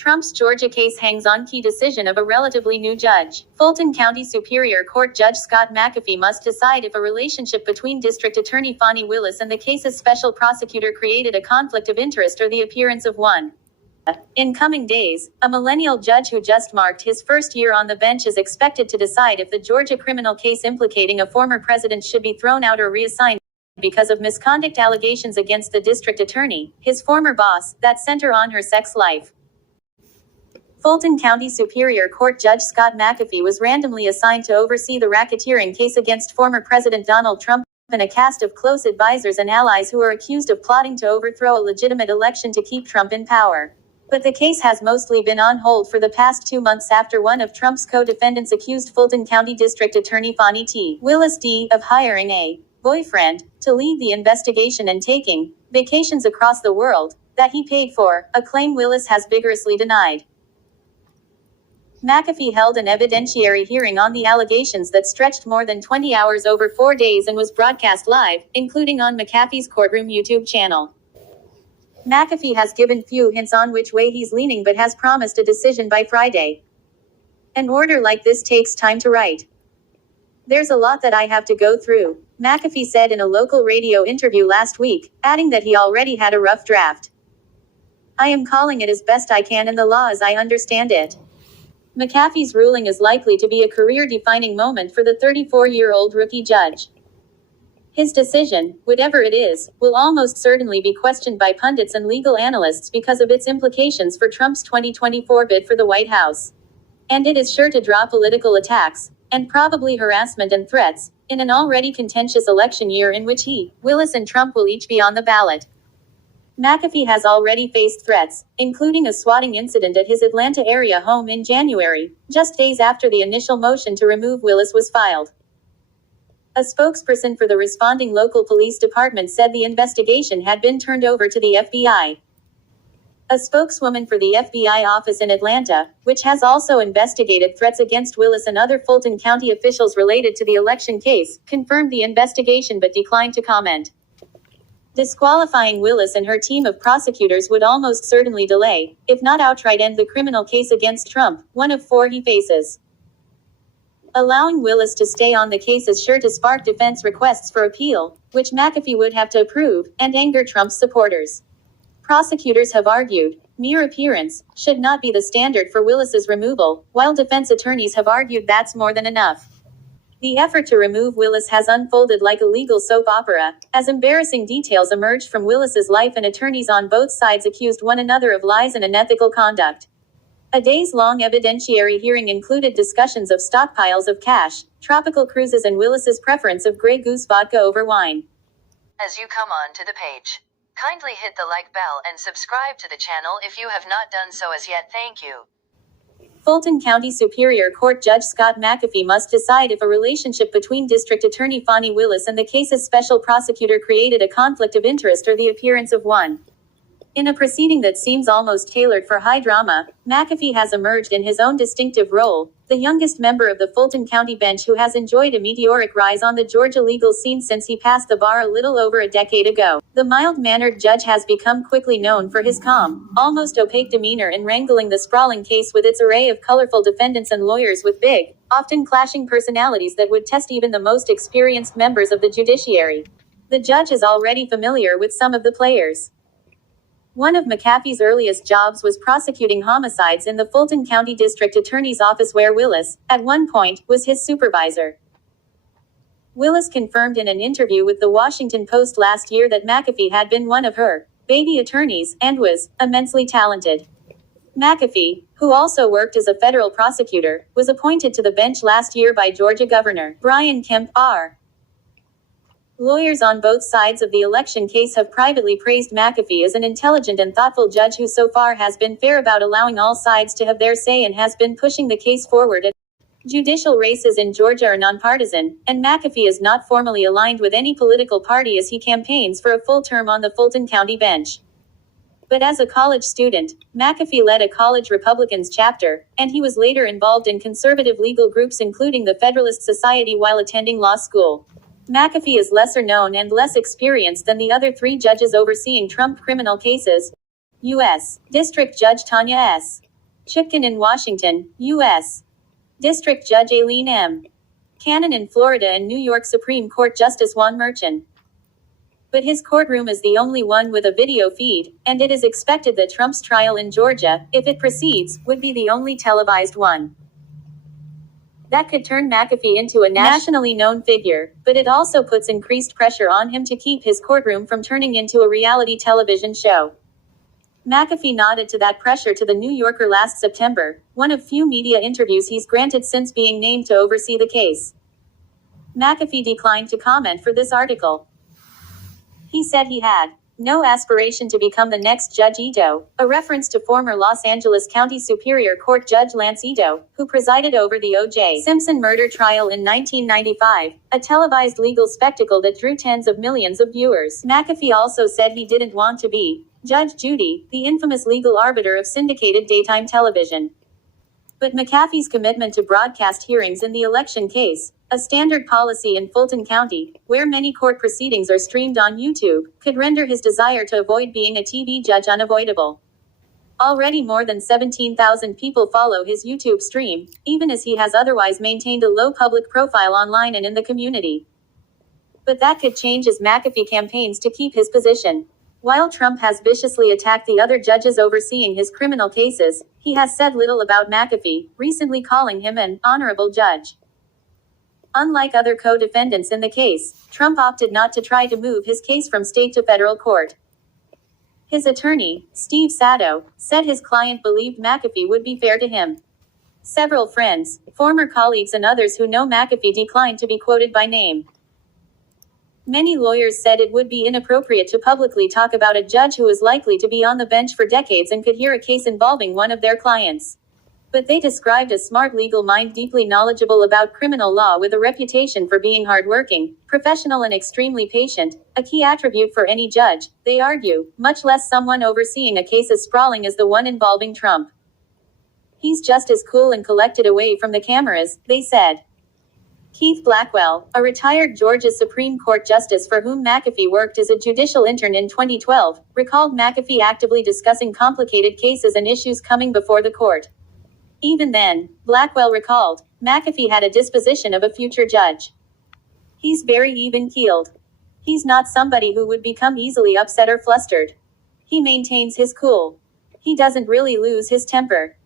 Trump's Georgia case hangs on key decision of a relatively new judge. Fulton County Superior Court Judge Scott McAfee must decide if a relationship between District Attorney Fani Willis and the case's special prosecutor created a conflict of interest or the appearance of one. In coming days, a millennial judge who just marked his first year on the bench is expected to decide if the Georgia criminal case implicating a former president should be thrown out or reassigned because of misconduct allegations against the district attorney, his former boss, that center on her sex life. Fulton County Superior Court Judge Scott McAfee was randomly assigned to oversee the racketeering case against former President Donald Trump and a cast of close advisors and allies who are accused of plotting to overthrow a legitimate election to keep Trump in power. But the case has mostly been on hold for the past 2 months after one of Trump's co-defendants accused Fulton County District Attorney Fani Willis of hiring a boyfriend to lead the investigation and taking vacations across the world that he paid for, a claim Willis has vigorously denied. McAfee held an evidentiary hearing on the allegations that stretched more than 20 hours over 4 days and was broadcast live, including on McAfee's courtroom YouTube channel. McAfee has given few hints on which way he's leaning but has promised a decision by Friday. An order like this takes time to write. There's a lot that I have to go through, McAfee said in a local radio interview last week, adding that he already had a rough draft. I am calling it as best I can in the law as I understand it. McAfee's ruling is likely to be a career-defining moment for the 34-year-old rookie judge. His decision, whatever it is, will almost certainly be questioned by pundits and legal analysts because of its implications for Trump's 2024 bid for the White House. And it is sure to draw political attacks, and probably harassment and threats, in an already contentious election year in which Willis and Trump will each be on the ballot. McAfee has already faced threats, including a swatting incident at his Atlanta area home in January, just days after the initial motion to remove Willis was filed. A spokesperson for the responding local police department said the investigation had been turned over to the FBI. A spokeswoman for the FBI office in Atlanta, which has also investigated threats against Willis and other Fulton County officials related to the election case, confirmed the investigation but declined to comment. Disqualifying Willis and her team of prosecutors would almost certainly delay, if not outright end the criminal case against Trump, one of 4 he faces. Allowing Willis to stay on the case is sure to spark defense requests for appeal, which McAfee would have to approve, and anger Trump's supporters. Prosecutors have argued, mere appearance should not be the standard for Willis's removal, while defense attorneys have argued that's more than enough. The effort to remove Willis has unfolded like a legal soap opera, as embarrassing details emerged from Willis's life and attorneys on both sides accused one another of lies and unethical conduct. A days-long evidentiary hearing included discussions of stockpiles of cash, tropical cruises and Willis's preference of Grey Goose vodka over wine. As you come on to the page, kindly hit the like bell and subscribe to the channel if you have not done so as yet. Thank you. Fulton County Superior Court Judge Scott McAfee must decide if a relationship between District Attorney Fani Willis and the case's special prosecutor created a conflict of interest or the appearance of one. In a proceeding that seems almost tailored for high drama, McAfee has emerged in his own distinctive role, the youngest member of the Fulton County bench who has enjoyed a meteoric rise on the Georgia legal scene since he passed the bar a little over a decade ago. The mild-mannered judge has become quickly known for his calm, almost opaque demeanor in wrangling the sprawling case with its array of colorful defendants and lawyers with big, often clashing personalities that would test even the most experienced members of the judiciary. The judge is already familiar with some of the players. One of McAfee's earliest jobs was prosecuting homicides in the Fulton County District Attorney's office where Willis, at one point, was his supervisor. Willis confirmed in an interview with the Washington Post last year that McAfee had been one of her baby attorneys and was immensely talented. McAfee, who also worked as a federal prosecutor, was appointed to the bench last year by Georgia Governor Brian Kemp, R. Lawyers on both sides of the election case have privately praised McAfee as an intelligent and thoughtful judge who so far has been fair about allowing all sides to have their say and has been pushing the case forward. Judicial races in Georgia are nonpartisan, and McAfee is not formally aligned with any political party as he campaigns for a full term on the Fulton County bench. But as a college student, McAfee led a college Republicans chapter, and he was later involved in conservative legal groups including the Federalist Society while attending law school. McAfee is lesser known and less experienced than the other 3 judges overseeing Trump criminal cases. U.S. District Judge Tanya S. Chipkin in Washington, U.S. District Judge Aileen M. Cannon in Florida and New York Supreme Court Justice Juan Merchan. But his courtroom is the only one with a video feed, and it is expected that Trump's trial in Georgia, if it proceeds, would be the only televised one. That could turn McAfee into a nationally known figure, but it also puts increased pressure on him to keep his courtroom from turning into a reality television show. McAfee nodded to that pressure to The New Yorker last September, one of few media interviews he's granted since being named to oversee the case. McAfee declined to comment for this article. He said he had no aspiration to become the next Judge Ito, a reference to former Los Angeles County Superior Court Judge Lance Ito, who presided over the O.J. Simpson murder trial in 1995, a televised legal spectacle that drew tens of millions of viewers. McAfee also said he didn't want to be Judge Judy, the infamous legal arbiter of syndicated daytime television. But McAfee's commitment to broadcast hearings in the election case, a standard policy in Fulton County, where many court proceedings are streamed on YouTube, could render his desire to avoid being a TV judge unavoidable. Already more than 17,000 people follow his YouTube stream, even as he has otherwise maintained a low public profile online and in the community. But that could change as McAfee campaigns to keep his position. While Trump has viciously attacked the other judges overseeing his criminal cases, he has said little about McAfee, recently calling him an honorable judge. Unlike other co-defendants in the case, Trump opted not to try to move his case from state to federal court. His attorney, Steve Sato, said his client believed McAfee would be fair to him. Several friends, former colleagues and others who know McAfee declined to be quoted by name. Many lawyers said it would be inappropriate to publicly talk about a judge who is likely to be on the bench for decades and could hear a case involving one of their clients. But they described a smart legal mind deeply knowledgeable about criminal law with a reputation for being hardworking, professional and extremely patient, a key attribute for any judge, they argue, much less someone overseeing a case as sprawling as the one involving Trump. He's just as cool and collected away from the cameras, they said. Keith Blackwell, a retired Georgia Supreme Court justice for whom McAfee worked as a judicial intern in 2012, recalled McAfee actively discussing complicated cases and issues coming before the court. Even then, Blackwell recalled, McAfee had a disposition of a future judge. He's very even-keeled. He's not somebody who would become easily upset or flustered. He maintains his cool. He doesn't really lose his temper.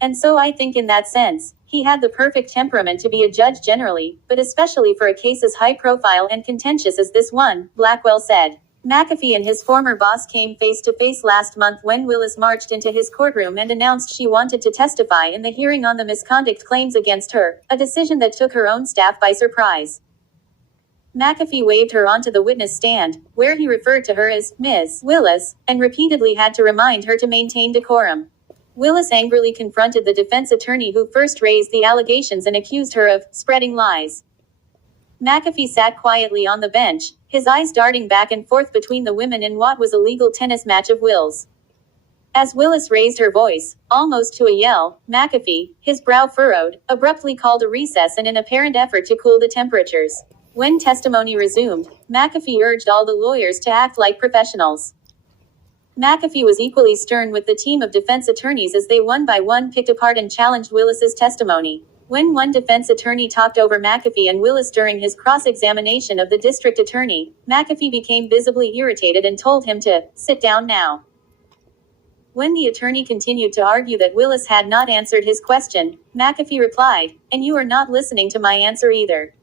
And so I think in that sense, he had the perfect temperament to be a judge generally, but especially for a case as high-profile and contentious as this one, Blackwell said. McAfee and his former boss came face-to-face last month when Willis marched into his courtroom and announced she wanted to testify in the hearing on the misconduct claims against her, a decision that took her own staff by surprise. McAfee waved her onto the witness stand, where he referred to her as Ms. Willis, and repeatedly had to remind her to maintain decorum. Willis angrily confronted the defense attorney who first raised the allegations and accused her of spreading lies. McAfee sat quietly on the bench, his eyes darting back and forth between the women in what was a legal tennis match of wills. As Willis raised her voice, almost to a yell, McAfee, his brow furrowed, abruptly called a recess in an apparent effort to cool the temperatures. When testimony resumed, McAfee urged all the lawyers to act like professionals. McAfee was equally stern with the team of defense attorneys as they one by one picked apart and challenged Willis's testimony. When one defense attorney talked over McAfee and Willis during his cross-examination of the district attorney, McAfee became visibly irritated and told him to sit down now. When the attorney continued to argue that Willis had not answered his question, McAfee replied, "And you are not listening to my answer either.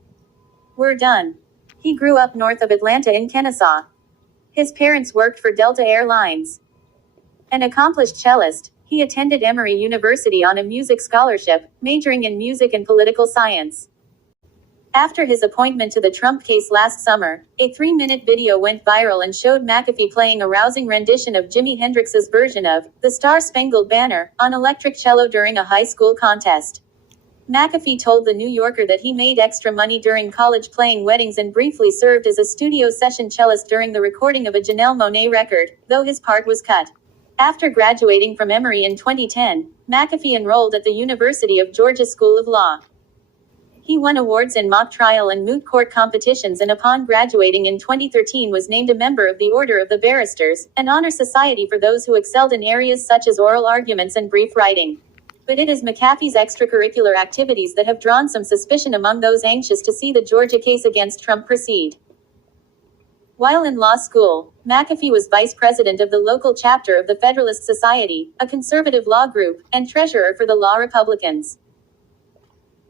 We're done." He grew up north of Atlanta in Kennesaw. His parents worked for Delta Air Lines. An accomplished cellist, he attended Emory University on a music scholarship, majoring in music and political science. After his appointment to the Trump case last summer, a 3-minute video went viral and showed McAfee playing a rousing rendition of Jimi Hendrix's version of The Star-Spangled Banner on electric cello during a high school contest. McAfee told The New Yorker that he made extra money during college playing weddings and briefly served as a studio session cellist during the recording of a Janelle Monáe record, though his part was cut. After graduating from Emory in 2010, McAfee enrolled at the University of Georgia School of Law. He won awards in mock trial and moot court competitions, and upon graduating in 2013 was named a member of the Order of the Barristers, an honor society for those who excelled in areas such as oral arguments and brief writing. But it is McAfee's extracurricular activities that have drawn some suspicion among those anxious to see the Georgia case against Trump proceed. While in law school, McAfee was vice president of the local chapter of the Federalist Society, a conservative law group, and treasurer for the Law Republicans.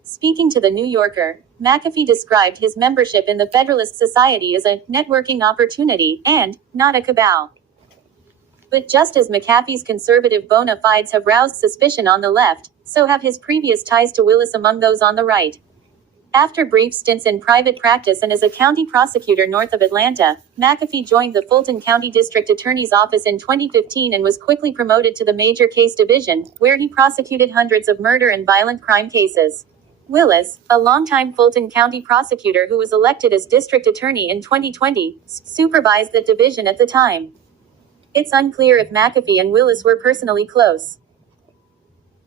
Speaking to The New Yorker, McAfee described his membership in the Federalist Society as a networking opportunity and not a cabal. But just as McAfee's conservative bona fides have roused suspicion on the left, so have his previous ties to Willis among those on the right. After brief stints in private practice and as a county prosecutor north of Atlanta, McAfee joined the Fulton County District Attorney's Office in 2015 and was quickly promoted to the Major Case Division, where he prosecuted hundreds of murder and violent crime cases. Willis, a longtime Fulton County prosecutor who was elected as district attorney in 2020, supervised that division at the time. It's unclear if McAfee and Willis were personally close.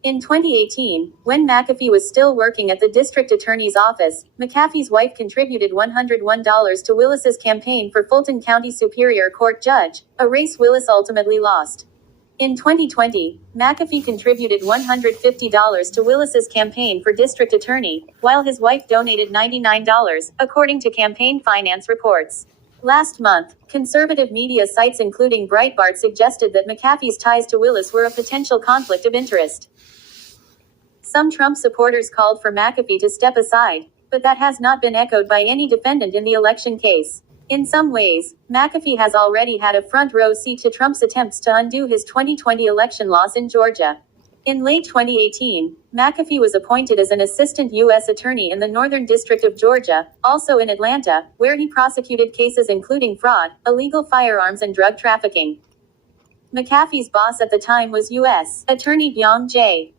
In 2018, when McAfee was still working at the district attorney's office, McAfee's wife contributed $101 to Willis's campaign for Fulton County Superior Court judge, a race Willis ultimately lost. In 2020, McAfee contributed $150 to Willis's campaign for district attorney, while his wife donated $99, according to campaign finance reports. Last month, conservative media sites including Breitbart suggested that McAfee's ties to Willis were a potential conflict of interest. Some Trump supporters called for McAfee to step aside, but that has not been echoed by any defendant in the election case. In some ways, McAfee has already had a front-row seat to Trump's attempts to undo his 2020 election loss in Georgia. In late 2018, McAfee was appointed as an assistant U.S. attorney in the Northern District of Georgia, also in Atlanta, where he prosecuted cases including fraud, illegal firearms and drug trafficking. McAfee's boss at the time was U.S. Attorney Byung J.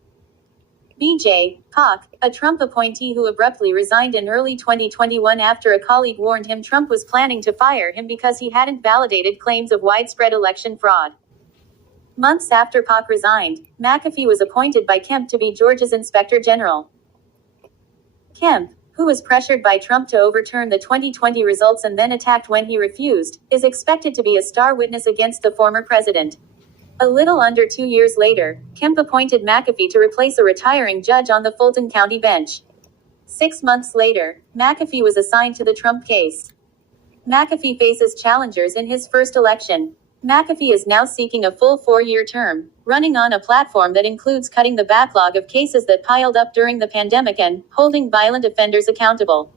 B.J. Pak, a Trump appointee who abruptly resigned in early 2021 after a colleague warned him Trump was planning to fire him because he hadn't validated claims of widespread election fraud. Months after Pak resigned, McAfee was appointed by Kemp to be Georgia's Inspector General. Kemp, who was pressured by Trump to overturn the 2020 results and then attacked when he refused, is expected to be a star witness against the former president. A little under 2 years later, Kemp appointed McAfee to replace a retiring judge on the Fulton County bench. 6 months later, McAfee was assigned to the Trump case. McAfee faces challengers in his first election. McAfee is now seeking a full 4-year term, running on a platform that includes cutting the backlog of cases that piled up during the pandemic and holding violent offenders accountable.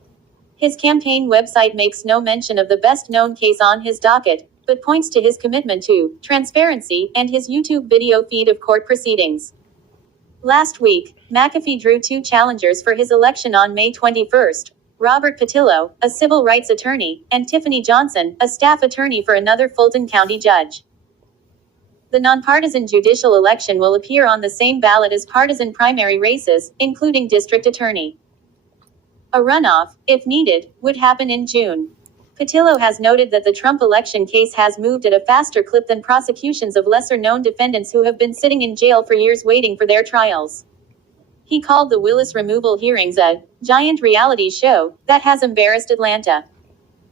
His campaign website makes no mention of the best-known case on his docket, but points to his commitment to transparency and his YouTube video feed of court proceedings. Last week, McAfee drew 2 challengers for his election on May 21st, Robert Patillo, a civil rights attorney, and Tiffany Johnson, a staff attorney for another Fulton County judge. The nonpartisan judicial election will appear on the same ballot as partisan primary races, including district attorney. A runoff, if needed, would happen in June. Patillo has noted that the Trump election case has moved at a faster clip than prosecutions of lesser-known defendants who have been sitting in jail for years waiting for their trials. He called the Willis removal hearings a giant reality show that has embarrassed Atlanta.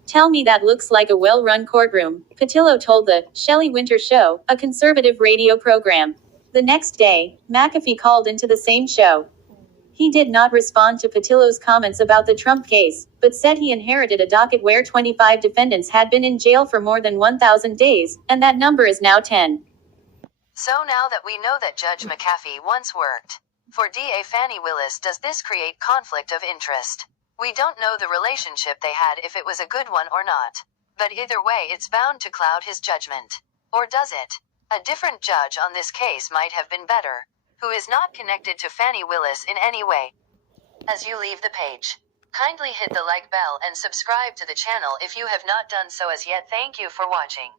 "Tell me that looks like a well-run courtroom," Patillo told the Shelley Winter Show, a conservative radio program. The next day, McAfee called into the same show. He did not respond to Patillo's comments about the Trump case, but said he inherited a docket where 25 defendants had been in jail for more than 1,000 days, and that number is now 10. So now that we know that Judge McAfee once worked for DA Fani Willis, does this create conflict of interest? We don't know the relationship they had, if it was a good one or not. But either way, it's bound to cloud his judgment. Or does it? A different judge on this case might have been better, who is not connected to Fani Willis in any way. As you leave the page, kindly hit the like bell and subscribe to the channel if you have not done so as yet. Thank you for watching.